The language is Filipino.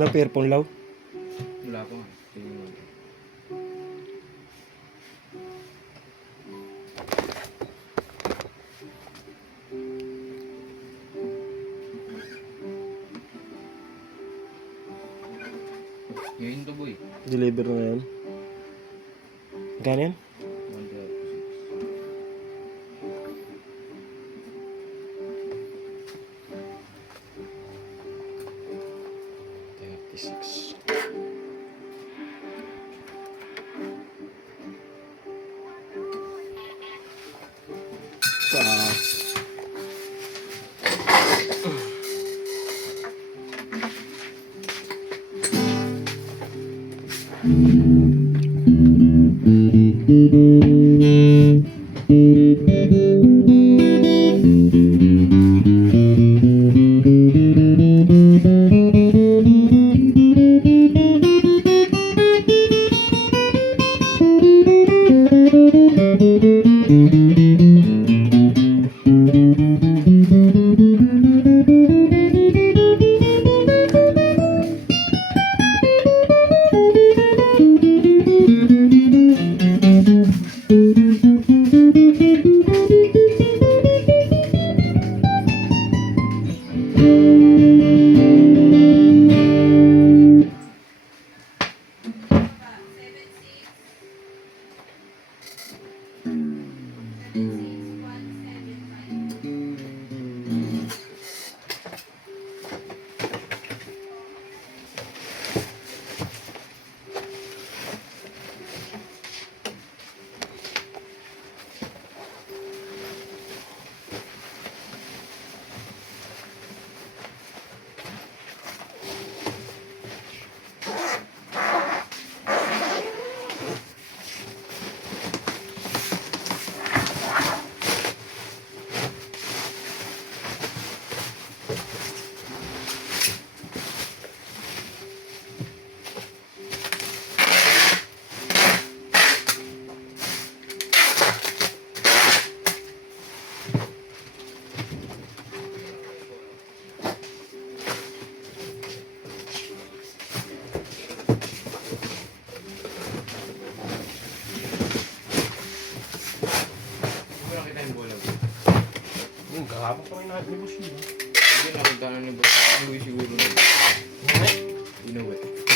Wala pa earphone law. Wala pa nga. Tingnan mo. Ngayon to boy. Deliver na yan. Ganyan? 36. Kahapon pa rin natin ni Boss yun. Hindi nakita na ni Boss. Inuwi siguro na. Okay? Inuwi.